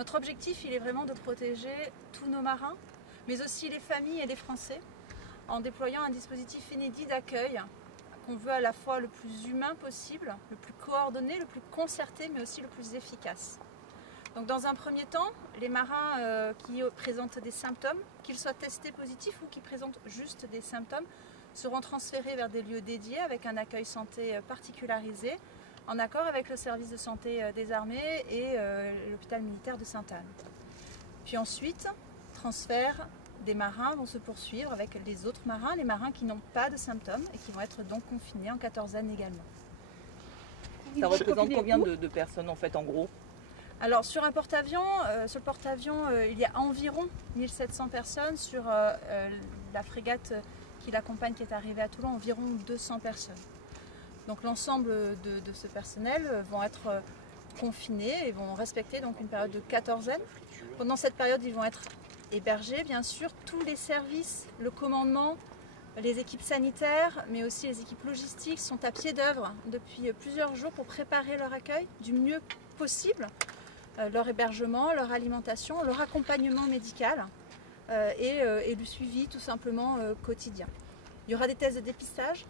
Notre objectif, il est vraiment de protéger tous nos marins, mais aussi les familles et les Français, en déployant un dispositif inédit d'accueil qu'on veut à la fois le plus humain possible, le plus coordonné, le plus concerté, mais aussi le plus efficace. Donc dans un premier temps, les marins qui présentent des symptômes, qu'ils soient testés positifs ou qui présentent juste des symptômes, seront transférés vers des lieux dédiés avec un accueil santé particularisé, en accord avec le service de santé des armées et l'hôpital militaire de Sainte-Anne. Puis ensuite, transfert des marins vont se poursuivre avec les autres marins, les marins qui n'ont pas de symptômes et qui vont être donc confinés en 14e également. Ça représente combien de personnes en fait en gros? Alors sur un porte-avions, il y a environ 1700 personnes. Sur la frégate qui l'accompagne, qui est arrivée à Toulon, environ 200 personnes. Donc l'ensemble de ce personnel vont être confinés et vont respecter donc une période de 14e. Pendant cette période, ils vont être hébergés, bien sûr, tous les services, le commandement, les équipes sanitaires, mais aussi les équipes logistiques sont à pied d'œuvre depuis plusieurs jours pour préparer leur accueil du mieux possible, leur hébergement, leur alimentation, leur accompagnement médical et le suivi tout simplement quotidien. Il y aura des tests de dépistage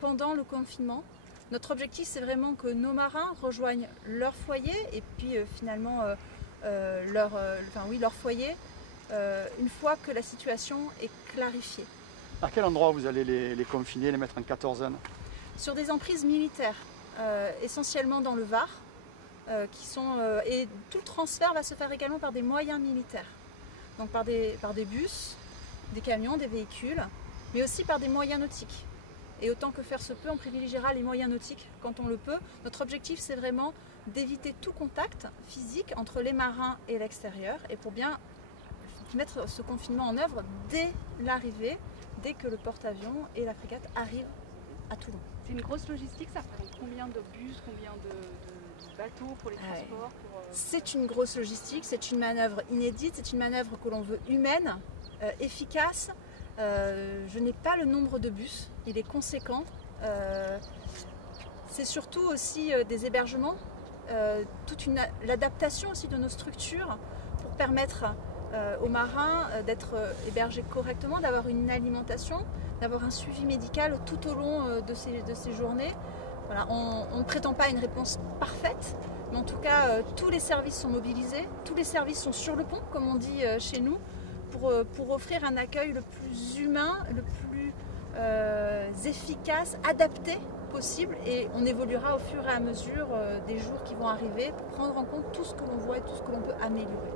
pendant le confinement. Notre objectif, c'est vraiment que nos marins rejoignent leur foyer et puis finalement leur foyer une fois que la situation est clarifiée. À quel endroit vous allez les confiner, les mettre en quatorzaine? Sur des emprises militaires, essentiellement dans le Var, et tout le transfert va se faire également par des moyens militaires. Donc par des bus, des camions, des véhicules, mais aussi par des moyens nautiques. Et autant que faire se peut, on privilégiera les moyens nautiques quand on le peut. Notre objectif, c'est vraiment d'éviter tout contact physique entre les marins et l'extérieur, et pour bien mettre ce confinement en œuvre dès l'arrivée, dès que le porte-avions et la frégate arrivent à Toulon. C'est une grosse logistique, ça prend combien de bus, combien de bateaux pour les transports C'est une grosse logistique, c'est une manœuvre inédite, c'est une manœuvre que l'on veut humaine, efficace. Je n'ai pas le nombre de bus, il est conséquent. C'est surtout aussi des hébergements, l'adaptation aussi de nos structures pour permettre aux marins d'être hébergés correctement, d'avoir une alimentation, d'avoir un suivi médical tout au long de ces journées. Voilà, on ne prétend pas à une réponse parfaite, mais en tout cas tous les services sont mobilisés, tous les services sont sur le pont, comme on dit chez nous, pour offrir un accueil le plus humain, le plus efficace, adapté possible, et on évoluera au fur et à mesure des jours qui vont arriver pour prendre en compte tout ce que l'on voit et tout ce que l'on peut améliorer.